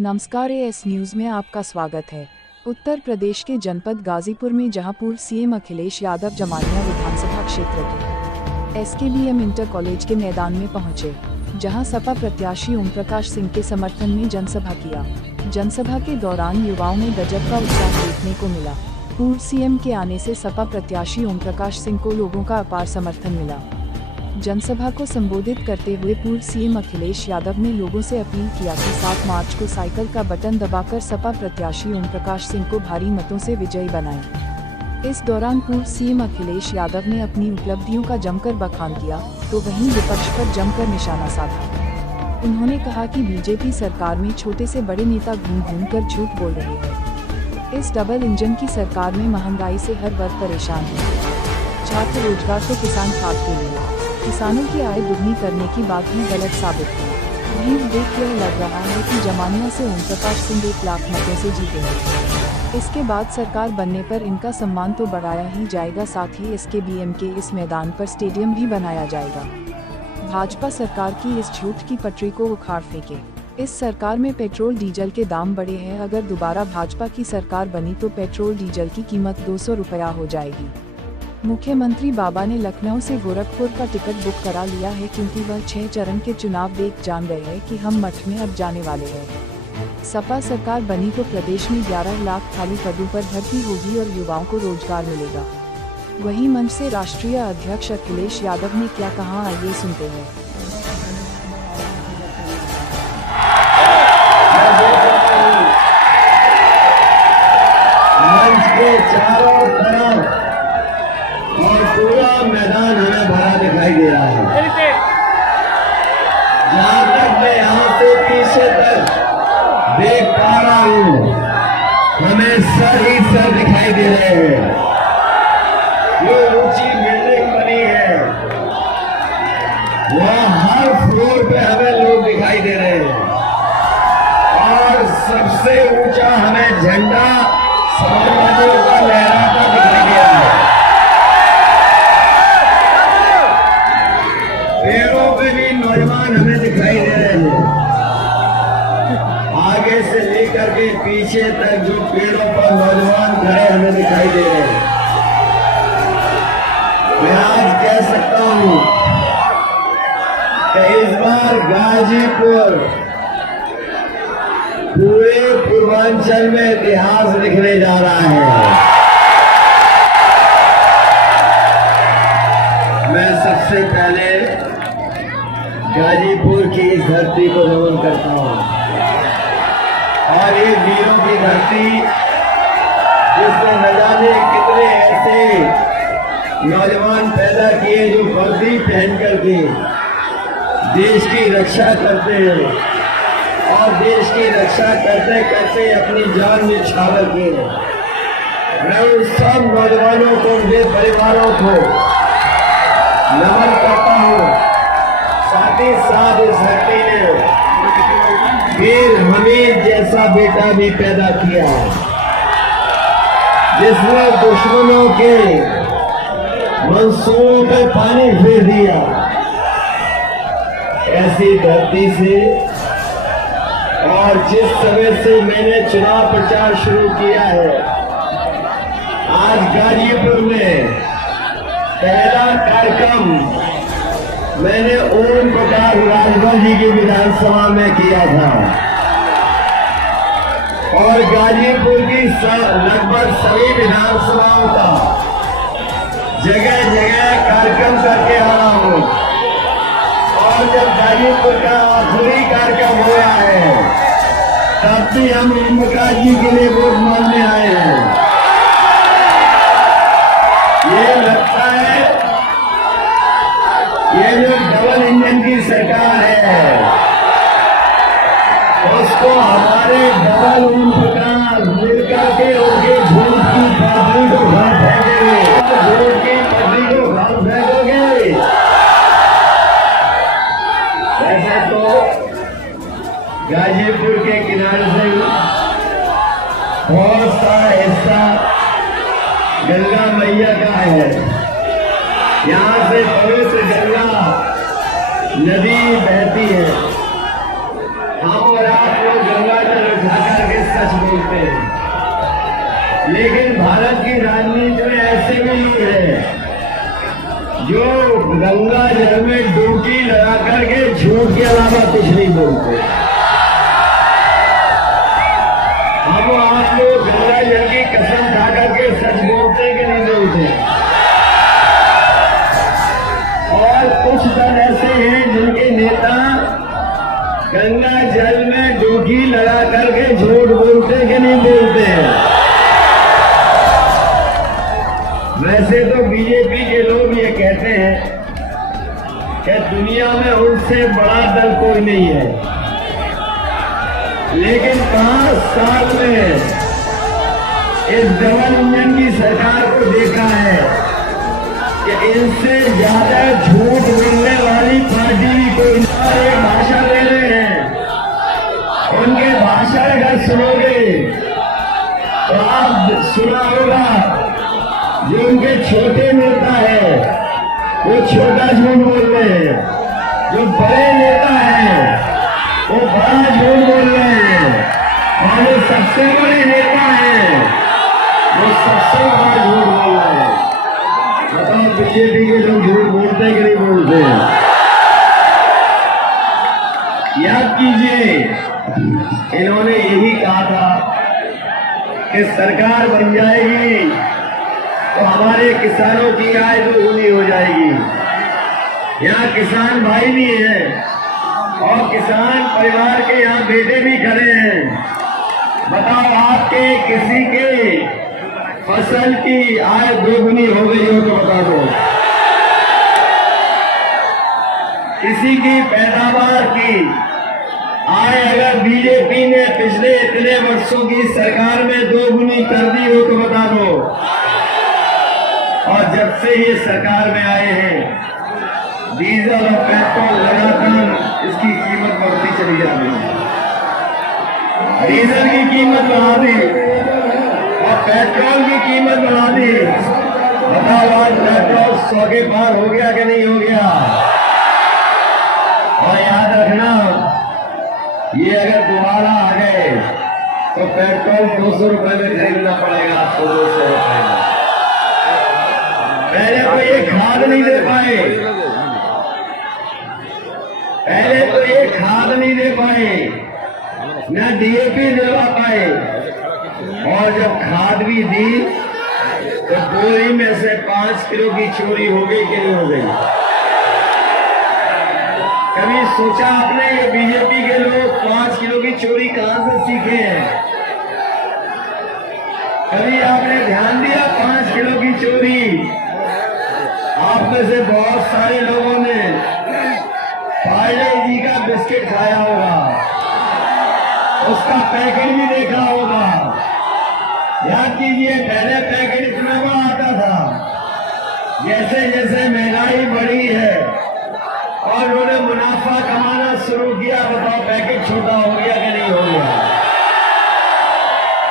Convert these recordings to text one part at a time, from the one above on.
नमस्कार, as news में आपका स्वागत है। उत्तर प्रदेश के जनपद गाजीपुर में जहां पूर्व सीएम अखिलेश यादव जमानिया विधानसभा क्षेत्र के एसकेबीएम इंटर कॉलेज के मैदान में पहुंचे, जहां सपा प्रत्याशी ओम प्रकाश सिंह के समर्थन में जनसभा किया। जनसभा के दौरान युवाओं में गजब का उत्साह देखने को मिला। पूर्व सीएम के आने से सपा प्रत्याशी ओम प्रकाश सिंह को लोगों का अपार समर्थन मिला। जनसभा को संबोधित करते हुए पूर्व सीएम अखिलेश यादव ने लोगों से अपील किया कि 7 मार्च को साइकिल का बटन दबाकर सपा प्रत्याशी ओम प्रकाश सिंह को भारी मतों से विजयी बनाएं। इस दौरान पूर्व सीएम अखिलेश यादव ने अपनी उपलब्धियों का जमकर बखान किया, तो वहीं विपक्ष पर जमकर निशाना साधा। उन्होंने कहा कि बीजेपी सरकार में छोटे से बड़े नेता घूम घूम कर झूठ बोल रहे हैं। इस डबल इंजन की सरकार में महंगाई से हर वर्ग परेशान है। छात्र रोजगार तो किसान खाद के लिए, किसानों की आय दुगनी करने की बात भी गलत साबित हुई। भीड़ देख यह लग रहा है कि जमानिया से ओम प्रकाश सिंह 1 लाख मतों से जीतेंगे। इसके बाद सरकार बनने पर इनका सम्मान तो बढ़ाया ही जाएगा, साथ ही एसकेबीएम के इस मैदान पर स्टेडियम भी बनाया जाएगा। भाजपा सरकार की इस झूठ की पटरी को उखाड़ फेंके। इस सरकार में पेट्रोल डीजल के दाम बढ़े हैं। अगर दोबारा भाजपा की सरकार बनी तो पेट्रोल डीजल की कीमत 200 रुपया हो जाएगी। मुख्यमंत्री बाबा ने लखनऊ से गोरखपुर का टिकट बुक करा लिया है, क्योंकि वह 6 चरण के चुनाव देख जान गए हैं कि हम मठ में अब जाने वाले हैं। सपा सरकार बनी तो प्रदेश में 11 लाख खाली पदों पर भर्ती होगी और युवाओं को रोजगार मिलेगा। वहीं मंच से राष्ट्रीय अध्यक्ष अखिलेश यादव ने क्या कहा, आइए सुनते हैं। मंच के चारों तरफ और पूरा मैदान हमें भरा दिखाई दे रहा है। जहां तक मैं यहाँ से पीछे तक देख पा रहा हूँ, हमें सर ही सर दिखाई दे रहे हैं। जो ऊंची बिल्डिंग बनी है, वह हर फ्लोर पे हमें लोग दिखाई दे रहे हैं। और सबसे ऊंचा हमें झंडा समाजवादियों का लहराता दिखाई दे रहा है। पेड़ों पे भी नौजवान हमें दिखाई दे रहे हैं। आगे से लेकर के पीछे तक जो पेड़ों पर नौजवान खड़े हमें दिखाई दे रहे हैं। मैं आज कह सकता हूं कि इस बार गाजीपुर पूरे पूर्वांचल में इतिहास लिखने जा रहा है। मैं सबसे पहले गाजीपुर की इस धरती को नमन करता हूं, और ये वीरों की धरती जिसने न जाने कितने ऐसे नौजवान पैदा किए जो वर्दी पहन करके देश की रक्षा करते हैं, और देश की रक्षा करते करते अपनी जान न्यौछावर किए। मैं उन सब नौजवानों को, उनके परिवारों को नमन करता हूं। साथ ही साथ इस धरती ने वीर हमीद जैसा बेटा भी पैदा किया, जिसने दुश्मनों के मंसूबों पे पानी फेर दिया। ऐसी धरती से, और जिस समय से मैंने चुनाव प्रचार शुरू किया है, आज गाजीपुर में पहला कार्यक्रम मैंने ओम प्रकाश राजभर जी की विधानसभा में किया था, और गाजीपुर की लगभग सभी विधानसभाओं का जगह जगह कार्यक्रम करके आ रहा हूं। और जब गाजीपुर का आखिरी कार्यक्रम हो रहा है, तब भी हम ओम प्रकाश जी के लिए वोट मांगने आए हैं। ये लगता है ये जो डबल इंजन की सरकार है, उसको हमारे डबल ओम प्रकाश मिलकर के उनके झूठ की पटरी को घर फेंकेंगे, झूठ की पटरी को घर फेंकोगे। ऐसे तो गाजीपुर के किनारे से बहुत सारा हिस्सा गंगा मैया का है। यहाँ से पवित्र गंगा नदी बहती है। हम और आप लोग गंगा जल लेकिन भारत की राजनीति में ऐसे भी लोग हैं जो गंगा जल में डुबकी लगा करके झूठ के अलावा कुछ नहीं बोलते। हम आप लोग गंगा जल की कसम खा करके सच बोलते कि नहीं बोलते। और कुछ दल ऐसे हैं जिनके नेता गंगा जल में डुबकी लगा करके झूठ बोलते कि नहीं बोलते हैं। वैसे तो बीजेपी के लोग ये कहते हैं कि दुनिया में उनसे बड़ा दल कोई नहीं है, लेकिन 5 साल में इस डबल इंजन की सरकार को देखा है कि इनसे ज्यादा झूठ बोलने वाली पार्टी भी कोई नहीं। एक भाषण दे रहे हैं, उनके भाषण अगर सुनोगे तो आप सुना होगा जो उनके छोटे नेता है वो छोटा झूठ बोल रहे हैं, जो बड़े नेता है वो बड़ा झूठ बोल रहे हैं, और जो सबसे बड़े नेता है वो सबसे बड़ा झूठ बोल रहे हैं। बताओ बीजेपी के लोग झूठ बोलते हैं कि नहीं बोलते हैं? याद कीजिए, इन्होंने यही कहा था कि सरकार बन जाएगी तो हमारे किसानों की आय दोगुनी हो जाएगी। यहाँ किसान भाई भी हैं और किसान परिवार के यहाँ बेटे भी खड़े हैं। बताओ आपके किसी के फसल की आय दोगुनी हो गई हो तो बता दो। किसी की पैदावार की आय अगर बीजेपी ने पिछले इतने वर्षों की सरकार में दोगुनी कर दी हो तो बता दो। और जब से ये सरकार में आए हैं डीजल और पेट्रोल लगातार इसकी कीमत बढ़ती चली जा रही है। डीजल की कीमत बढ़ा दी और पेट्रोल की कीमत बढ़ा दी। बताओ आज पेट्रोल 100 के पार हो गया कि नहीं हो गया? और याद रखना, ये अगर दोबारा आ गए तो पेट्रोल 200 रुपए में खरीदना पड़ेगा आपको, 200 रुपए में। पहले तो ये खाद नहीं दे पाए, पहले तो ये खाद नहीं दे पाए, न डीएपी दिलवा पाए, और जब खाद भी दी तो बोरी में से 5 किलो की चोरी हो गई कि नहीं हो गई? कभी सोचा आपने ये बीजेपी के लोग 5 किलो की चोरी कहां से सीखे हैं? कभी आपने ध्यान दिया 5 किलो की चोरी? आप में से बहुत सारे लोगों ने पार्ले जी का बिस्किट खाया होगा, उसका पैकेट भी देखा होगा। याद कीजिए, पहले पैकेट इतना बड़ा आता था। जैसे जैसे महंगाई बढ़ी है और उन्होंने मुनाफा कमाना शुरू किया, बताओ पैकेट छोटा हो गया कि नहीं हो गया?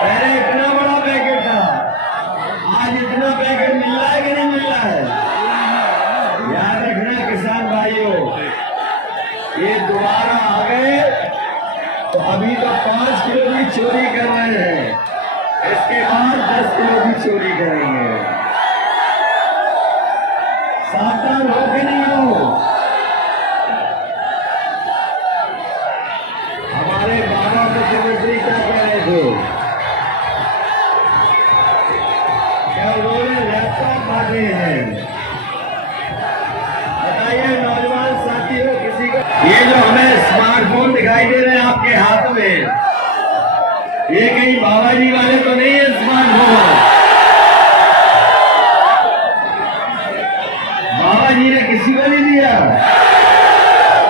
पहले इतना बड़ा पैकेट था, आज इतना पैकेट मिल रहा है कि नहीं मिल रहा है? याद रखना किसान भाइयों, ये दोबारा आ गए तो अभी तो 5 किलो की चोरी कर रहे हैं, इसके बाद 10 किलो की चोरी करेंगे। सावधान हो कि नहीं हो? हमारे बाबा मुख्यमंत्री क्या कह रहे थे? क्या उन्होंने लैपटॉप बांटे हैं? नौजवान साथियों, किसी का ये जो हमें स्मार्टफोन दिखाई दे रहे हैं आपके हाथ में, ये कहीं बाबा जी वाले तो नहीं है स्मार्टफोन? बाबा जी ने किसी को नहीं दिया।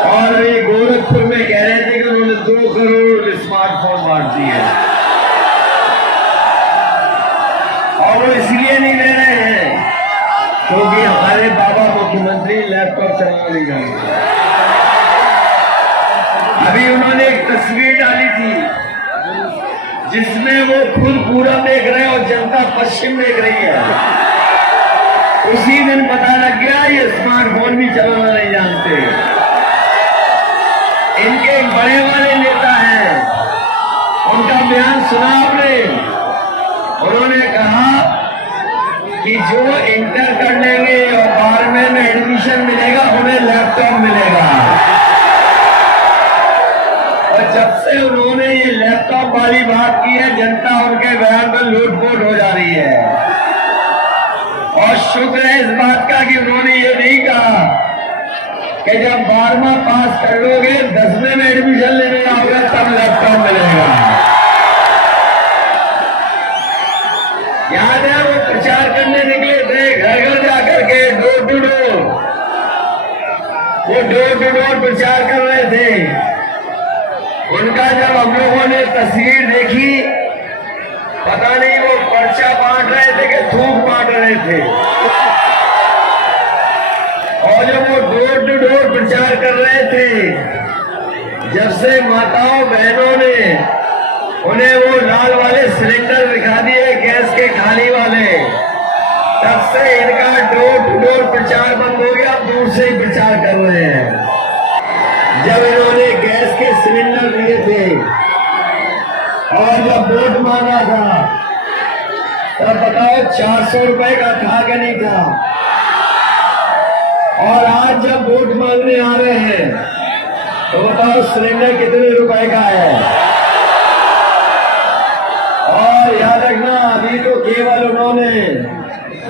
और ये गोरखपुर में कह रहे थे कि उन्होंने 2 करोड़ स्मार्टफोन बांट दिए, और वो इसलिए नहीं ले रहे हैं क्योंकि हमारे बाबा मुख्यमंत्री लैपटॉप चला नहीं जानते। अभी उन्होंने एक तस्वीर डाली थी जिसमें वो खुद पूरा देख रहे हैं और जनता पश्चिम देख रही है। उसी दिन पता लग गया ये स्मार्टफोन भी चलाना नहीं जानते। इनके बड़े वाले नेता हैं, उनका बयान सुना आपने? उन्होंने कहा कि जो इंटर कर लेंगे और 12वें में एडमिशन मिलेगा उन्हें लैपटॉप मिलेगा। और जब से उन्होंने ये लैपटॉप वाली बात की है, जनता उनके बयान पर लूटपोट हो जा रही है। और शुक्र है इस बात का कि उन्होंने ये नहीं कहा कि जब 12वां पास कर लोगे 10वें में एडमिशन लेने आओगे तब लैपटॉप मिलेगा। याद है वो प्रचार करने निकले थे घर घर जाकर के, डोर टू डोर, वो डोर टू डोर प्रचार कर रहे थे। उनका जब हम लोगों ने तस्वीर देखी, पता नहीं वो पर्चा बांट रहे थे कि थूक बांट रहे थे। और जब वो डोर टू डोर प्रचार कर रहे थे, जब से माताओं बहनों ने उन्हें वो लाल वाले सिलेंडर दिखा दिए गैस के खाली वाले, तब से इनका डोर टू डोर प्रचार बंद हो गया, दूर से ही प्रचार कर रहे हैं। जब इन्होंने गैस के सिलेंडर दिए थे और जब वोट मांगा था, तब बताओ 400 रुपए का था कि नहीं था। और आज जब वोट मांगने आ रहे हैं तो बताओ सिलेंडर कितने रुपए का है। और याद रखना, अभी तो केवल उन्होंने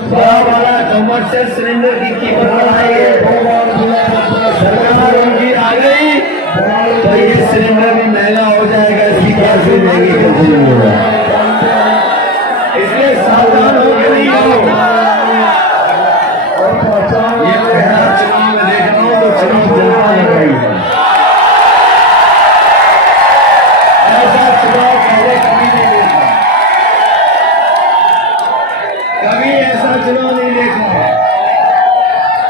बड़ा वाला कमर्शियल सिलेंडर की कीमत बढ़ाई है। सरकार उनकी आ गई तो ये सिलेंडर भी महंगा हो जाएगा, इसकी कैसे महंगी करती होगा। इसलिए सावधान होकर नहीं हो। ये पहला चुनाव में देख रहा हूं तो चुनाव जनता लड़ रही है। ऐसा चुनाव पहले कभी नहीं देखा, कभी ऐसा चुनाव नहीं देखा।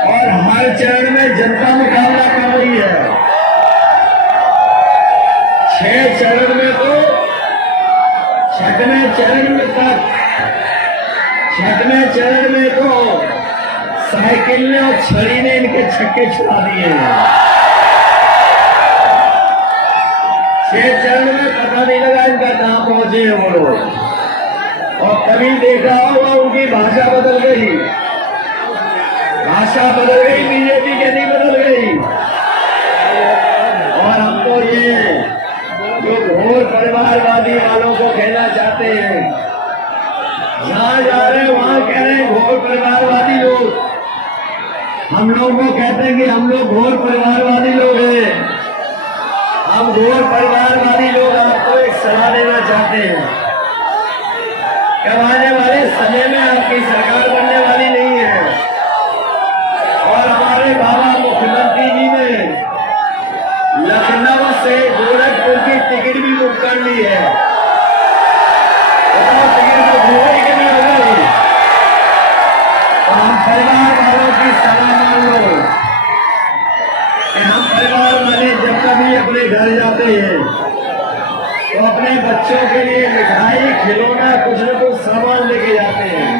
और हर चरण में जनता मुकाबला कर रही है। 6 चरण में तो 6वें चरण में तक 6वें चरण में तो साइकिल ने और छड़ी ने इनके छक्के छुड़ा दिए हैं। 6 चरण में पता नहीं लगा इनका कहां पहुंचे हैं वो लोग। और कभी देखा होगा उनकी भाषा बदल गई, भाषा बदल गई, बीजेपी के नहीं बदल गई। और हमको ये जो घोर परिवारवादी वालों को कहना चाहते हैं, जहां जा रहे हैं वहां कह रहे हैं घोर परिवारवादी लोग। हम लोग को कहते हैं कि हम लोग घोर परिवारवादी लोग हैं। हम घोर परिवारवादी लोग आपको एक सलाह देना चाहते हैं कि आने वाले समय में आपकी सरकार बनने वाली नहीं है। और हमारे बाबा मुख्यमंत्री जी ने लखनऊ से गोरखपुर की टिकट भी बुक कर ली है। टिकट बुक हो गई कि नहीं हो गई? तो हम परिवार वालों की सलाह मान लो कि हम परिवार वाले जब कभी अपने घर जाते हैं तो अपने बच्चों के लिए मिठाई, खिलौना, कुछ न कुछ सामान लेके जाते हैं।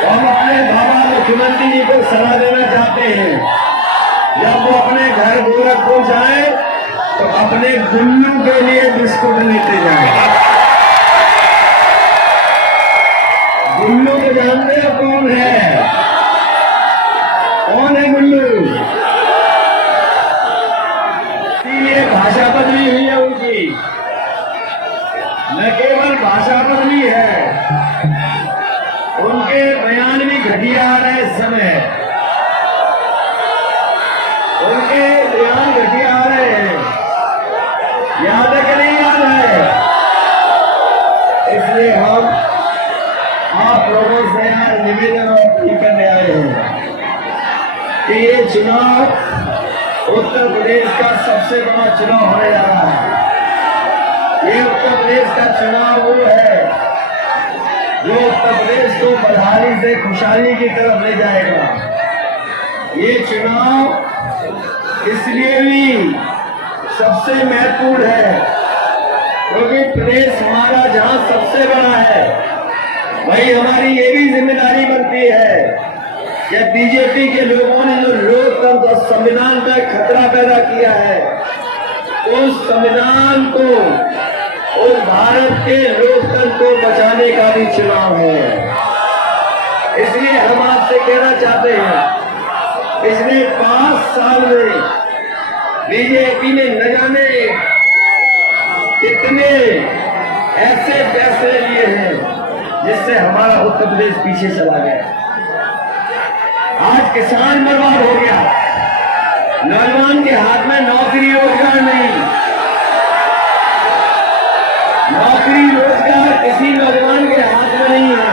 तो हम अपने बाबा मुख्यमंत्री जी को सलाह देना चाहते हैं, जब वो अपने घर गोरखपुर जाए तो अपने गुल्लू के लिए बिस्कुट लेते जाए। गुल्लू को जानते हो कौन है? कौन है गुल्लू? ये भाषा बदली हुई है उनकी, न केवल भाषा बदली है, उनके बयान भी घटिया आ रहे इस समय। उनके बयान घटिया आ रहे हैं, याद है कि नहीं याद है? इसलिए हम आप लोगों से निवेदन और अपील करने आए हैं कि ये चुनाव उत्तर प्रदेश का सबसे बड़ा चुनाव होने जा रहा है। ये उत्तर प्रदेश का चुनाव वो है जो उत्तर प्रदेश को बदहाली से खुशहाली की तरफ ले जाएगा। ये चुनाव इसलिए भी सबसे महत्वपूर्ण है क्योंकि प्रदेश हमारा जहां सबसे बड़ा है, वही हमारी ये भी जिम्मेदारी बनती है कि बीजेपी के लोगों ने जो लोकतंत्र और संविधान का खतरा पैदा किया है, उस संविधान को उस भारत के लोकतंत्र को बचाने का भी चुनाव है। इसलिए हम आपसे कहना चाहते हैं, पिछले 5 साल में बीजेपी ने न जाने कितने ऐसे फैसले लिए हैं जिससे हमारा उत्तर प्रदेश पीछे चला गया। आज किसान बर्बाद हो गया, नौजवान के हाथ में नौकरी रोजगार नहीं, नौकरी रोजगार किसी नौजवान के हाथ में नहीं है।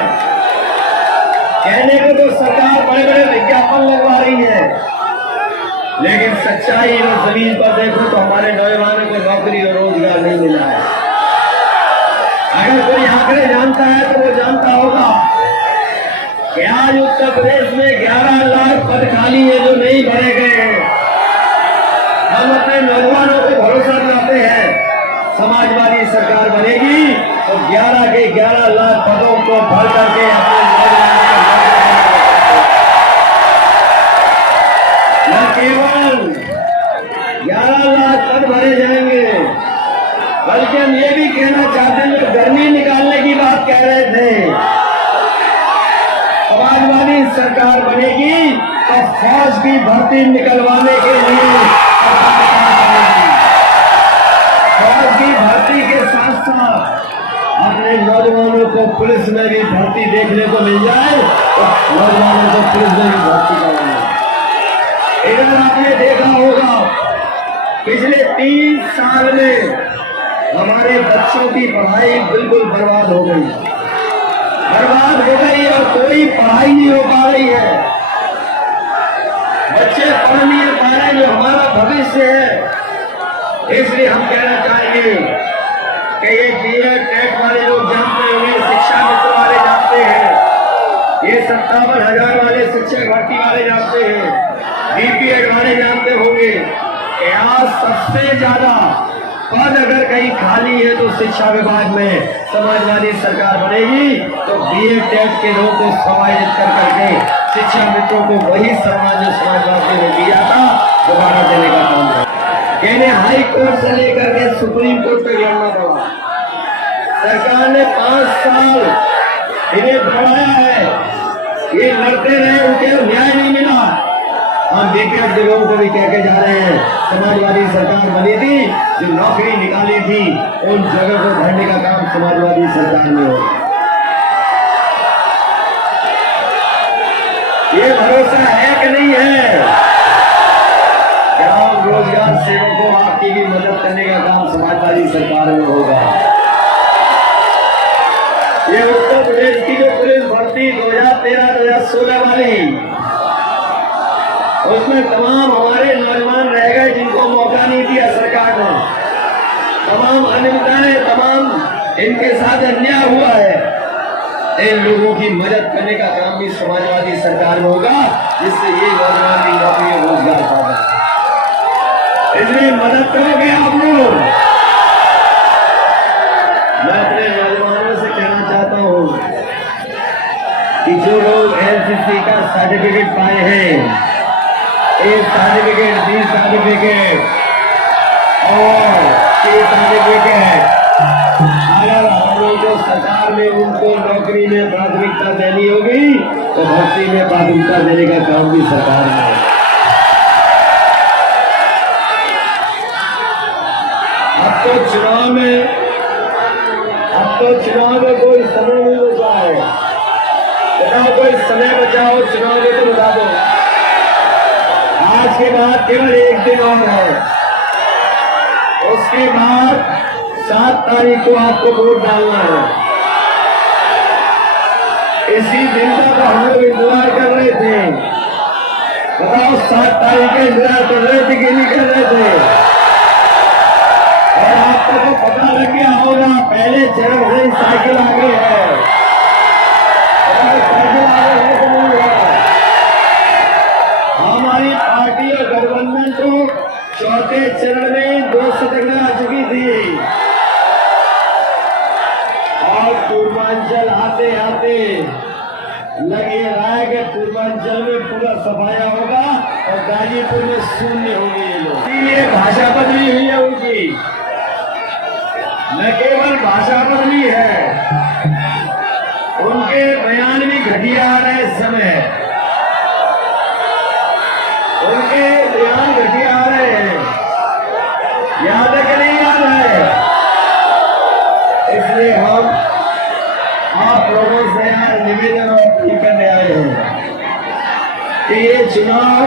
कहने को तो सरकार बड़े बड़े विज्ञापन लगवा रही है, लेकिन सच्चाई और जमीन पर देखो तो हमारे नौजवानों को नौकरी और रोजगार नहीं मिला है। अगर कोई आंकड़े जानता है तो वो जानता होगा कि आज उत्तर प्रदेश में 11 लाख पद खाली है जो नहीं भरे गए हैं। हम अपने नौजवानों को भरोसा दिलाते हैं, समाजवादी सरकार बनेगी तो 11 के 11 लाख पदों को भर करके अपने नौजवानों को न केवल 11 लाख पद भरे जाएंगे, बल्कि हम ये भी कहना चाहते हैं, जो गर्मी निकालने की बात कह रहे थे, समाजवादी सरकार बनेगी तो फौज की भर्ती निकलवाने के लिए फौज की भर्ती के साथ साथ अपने नौजवानों को पुलिस में भी भर्ती देखने को मिल जाए तो नौजवानों को पुलिस में भी भर्ती कराएंगे। इधर आपने देखा होगा पिछले 3 साल में हमारे बच्चों की पढ़ाई बिल्कुल बर्बाद हो गई और कोई पढ़ाई नहीं हो पा रही है। बच्चे पढ़ नहीं पा रहे, जो हमारा भविष्य है। इसलिए हम कहना चाहेंगे कि ये बीएड टेट वाले लोग जानते होंगे, शिक्षा मित्र वाले जानते हैं, ये 57,000 वाले शिक्षक भर्ती वाले जानते हैं, बीपीएड वाले जानते होंगे कि आज सबसे ज्यादा पद अगर कहीं खाली है तो शिक्षा विभाग में समाजवादी सरकार बनेगी तो बीएड टेट के लोगों को समायोजित कर करके शिक्षा मित्रों को वही सम्मान जो समाजवादी ने दिया था दोबारा देने का काम है। कहने हाई कोर्ट से लेकर के सुप्रीम कोर्ट तक लड़ना पड़ा। सरकार ने 5 साल इन्हें बढ़ाया है, ये लड़ते रहे, उनके न्याय नहीं मिला। हम बीपीएड के लोगों को भी कह के जा रहे हैं, समाजवादी सरकार बनी थी, जो नौकरी निकाली थी उन जगह को भरने का काम समाजवादी सरकार ने हो। ये भरोसा है कि नहीं है? ग्राम रोजगार सेवकों आपकी भी मदद करने का काम समाजवादी सरकार में होगा। ये उत्तर प्रदेश की जो पुलिस भर्ती 2013-2016 वाली, उसमें तमाम हमारे नौजवान रह गए जिनको मौका नहीं दिया सरकार ने। तमाम अनियमितताएं, तमाम इनके साथ अन्याय हुआ है। इन लोगों की मदद करने का काम भी समाजवादी सरकार में होगा, जिससे ये नौजवान की नौकरी और रोजगार पाए। इसलिए मदद करोगे आप लोग। मैं अपने नौजवानों से कहना चाहता हूँ कि जो लोग एनसीसी का सर्टिफिकेट पाए हैं, ए सर्टिफिकेट, बी सर्टिफिकेट और सी सर्टिफिकेट, अगर हम लोग को सरकार में उनको नौकरी में प्राथमिकता देनी होगी तो भर्ती में प्राथमिकता देने का काम भी सरकार में है। अब तो चुनाव में कोई समय नहीं बचा है। बताओ, कोई समय बचाओ, चुनाव में तो बता दो। आज के बाद केवल 1 दिन और है, उसके बाद 7 तारीख को आपको वोट डालना है। इसी दिन तक हम लोग इंतजार कर रहे थे। बताओ, 7 तारीख का इंतजार कर रहे थे कि नहीं कर रहे थे? और आपको तो पता लग गया होगा, पहले चरण से साइकिल आगे है। साइकिल आगे है तो नहीं है। हमारी पार्टी और गठबंधन को 4थे चरण में 2 सीटें आ चुकी थी और पूर्वांचल आते आते लगे रहा है कि पूर्वांचल में पूरा सफाया होगा और गाजीपुर में शून्य होंगे ये लोग। ये भाषा बदली हुई है उनकी। न केवल भाषा बदली है, उनके बयान भी घटिया आ रहे इस समय, उनके बयान घटिया आ रहे हैं। याद है कि नहीं याद है? इसलिए हम आप लोगों से यहाँ निवेदन और अपील करने आए हैं कि ये चुनाव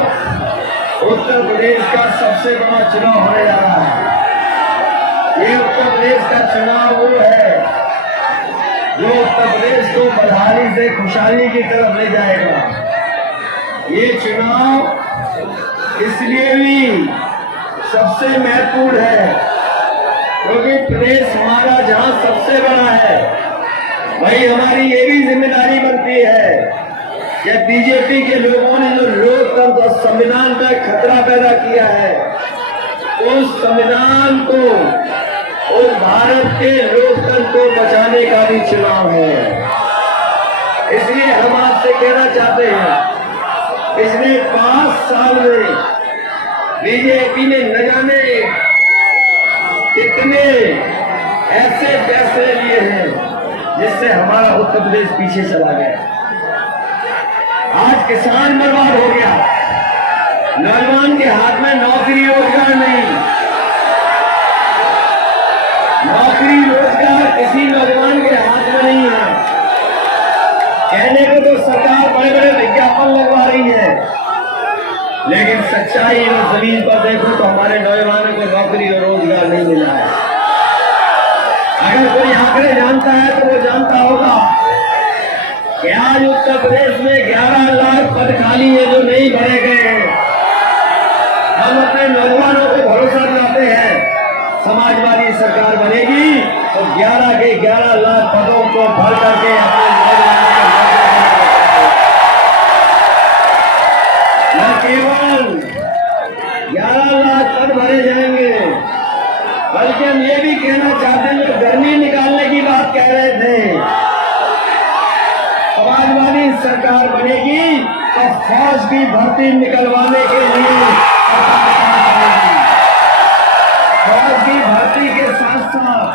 उत्तर प्रदेश का सबसे बड़ा चुनाव होने जा रहा है। ये उत्तर प्रदेश का चुनाव वो है जो उत्तर प्रदेश को बदहाली से खुशहाली की तरफ ले जाएगा। ये चुनाव इसलिए भी सबसे महत्वपूर्ण है क्योंकि प्रदेश हमारा जहां सबसे बड़ा है, वही हमारी ये भी जिम्मेदारी बनती है कि बीजेपी के लोगों ने जो लोकतंत्र और संविधान पर खतरा पैदा किया है, उस संविधान को, उस भारत के लोकतंत्र को बचाने का भी चुनाव है। इसलिए हम आपसे कहना चाहते हैं, पिछले 5 साल में बीजेपी ने न जाने कितने ऐसे फैसले लिए हैं जिससे हमारा उत्तर प्रदेश पीछे चला गया। आज किसान बर्बाद हो गया, नौजवान के हाथ में नौकरी रोजगार नहीं, नौकरी रोजगार किसी नौजवान के हाथ में नहीं है। कहने को तो सरकार बड़े बड़े विज्ञापन लगवा रही है, लेकिन सच्चाई और जमीन पर देखो तो हमारे नौजवानों को नौकरी और रोजगार नहीं मिला है। अगर कोई आंकड़े जानता है तो वो जानता होगा कि आज उत्तर प्रदेश में 11 लाख पद खाली है जो नहीं भरे गए हैं। हम अपने नौजवानों को भरोसा दिलाते हैं, समाजवादी सरकार बनेगी तो 11 के 11 लाख पदों को भर करके अपने न केवल 11 लाख पद भरे जाएंगे, बल्कि हम ये भी कहना चाहते हैं, जो गर्मी निकालने की बात कह रहे थे, समाजवादी सरकार बनेगी तो फौज की भर्ती निकलवाने के लिए फौज की भर्ती के साथ साथ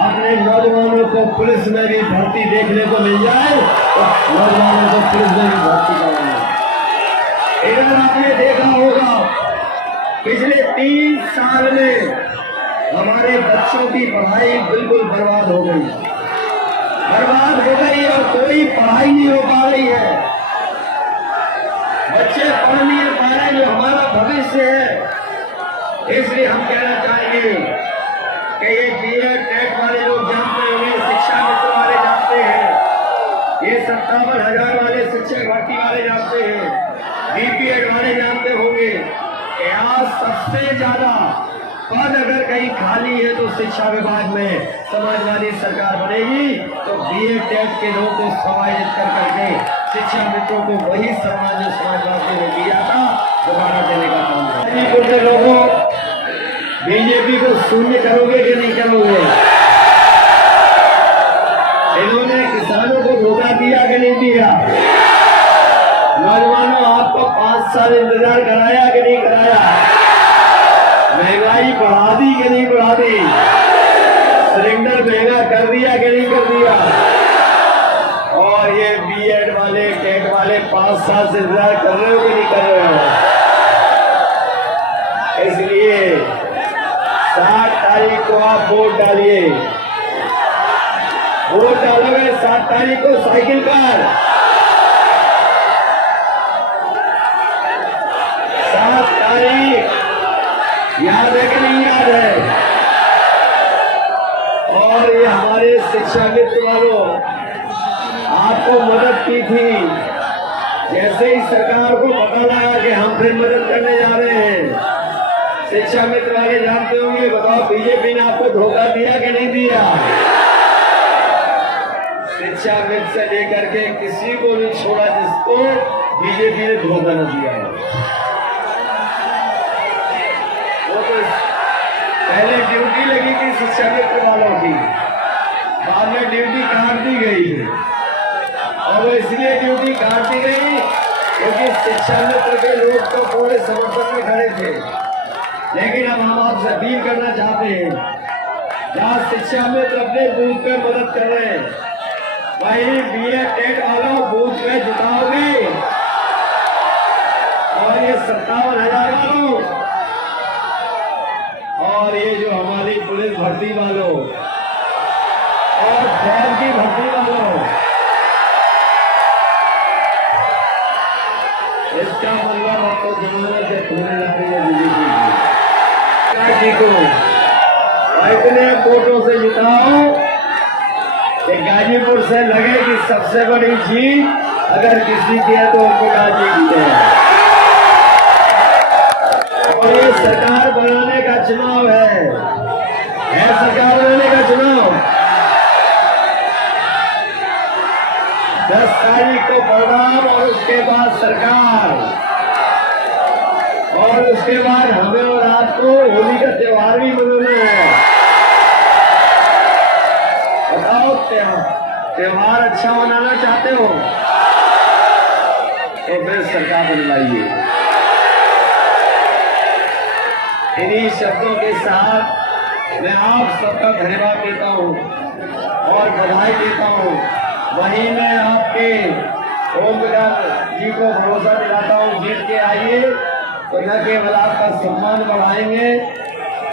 अपने नौजवानों को पुलिस में भी भर्ती देखने को मिल जाए तो नौजवानों को पुलिस में भी भर्ती कराएंगे। इधर आपने देखा होगा पिछले 3 साल में हमारे बच्चों की पढ़ाई बिल्कुल बर्बाद हो गई, और कोई पढ़ाई नहीं हो पा रही है। बच्चे पढ़ नहीं पा रहे, जो हमारा भविष्य है। इसलिए हम कहना चाहेंगे कि ये बीएड टेट वाले लोग जानते होंगे, शिक्षा मित्र वाले जानते हैं, ये 57,000 वाले शिक्षक भर्ती वाले जानते हैं, बीपीएड वाले जानते होंगे कि आज सबसे ज्यादा पद अगर कहीं खाली है तो शिक्षा विभाग में समाजवादी सरकार बनेगी तो बीएड टेट के लोगों को समायोजित कर करके शिक्षा मित्रों को वही सम्मान जो समाजवादी ने दिया था दोबारा देने का काम करेंगे। लोगों बीजेपी को शून्य करोगे कि नहीं करोगे? इन्होंने किसानों को धोखा दिया कि नहीं दिया? नौजवानों आपको 5 साल इंतजार कराया कि नहीं कराया? महंगाई बढ़ा दी कि नहीं बढ़ा दी? सिलेंडर महंगा कर दिया कि नहीं कर दिया? और ये बीएड वाले टेट वाले 5 साल से इंतजार कर रहे हो कि नहीं कर रहे हो? इसलिए 7 तारीख को आप वोट डालिए, वोट डालोगे 7 तारीख को साइकिल पर, 7 तारीख याद है कि नहीं याद है? और ये हमारे शिक्षा मित्र वालों आपको मदद की थी, जैसे ही सरकार को पता लगा कि हम फिर मदद करने जा रहे हैं, शिक्षा मित्र वाले जानते होंगे, बताओ बीजेपी ने आपको धोखा दिया कि नहीं दिया? शिक्षा मित्र से लेकर के किसी को नहीं छोड़ा जिसको बीजेपी ने धोखा न दिया है। वो तो पहले ड्यूटी लगी थी शिक्षा मित्र वालों की, बाद में ड्यूटी काट दी गई, और वो इसलिए ड्यूटी काट दी गई क्योंकि शिक्षा मित्र के लोग तो पूरे समर्थन में खड़े थे। लेकिन अब हम आपसे अपील करना चाहते हैं जहाँ शिक्षा मित्र अपने बूथ पे मदद कर रहे हैं, वही बीए टेट वालों बूथ पे जिताओगे। और ये 57,000 वालों और ये जो हमारी पुलिस भर्ती वालों और फौज की भर्ती वालों, इसका मतलब आपको जमानत से खुलने जा रही है बीजेपी जी को। इतने वोटों से जिताओ कि गाजीपुर से लगे कि सबसे बड़ी जीत अगर किसी की है तो उनको गाजीपुर है। और ये सरकार बनाने का चुनाव है सरकार बनाने का चुनाव। 10 तारीख को परिणाम और उसके बाद सरकार और उसके बाद हमें और आपको होली का त्योहार भी मनाना है। बताओ त्योहार अच्छा मनाना चाहते हो तो फिर सरकार बनवाइए। इन्हीं शब्दों के साथ मैं आप सबका धन्यवाद देता हूँ और बधाई देता हूँ। वहीं मैं आपके ओम प्रकाश जी को भरोसा दिलाता हूँ, जीत के आइए तो न केवल आपका सम्मान बढ़ाएंगे,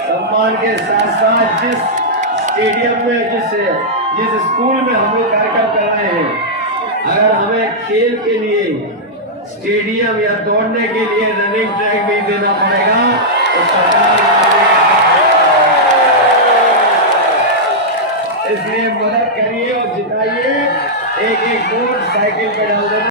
सम्मान के साथ साथ जिस स्टेडियम में जिस स्कूल में हम लोग कार्यक्रम कर रहे हैं, अगर हमें खेल के लिए स्टेडियम या दौड़ने के लिए रनिंग ट्रैक भी देना पड़ेगा तो सरकार इसलिए मदद करिए और जिताइए। एक वोट साइकिल पे डाल देना।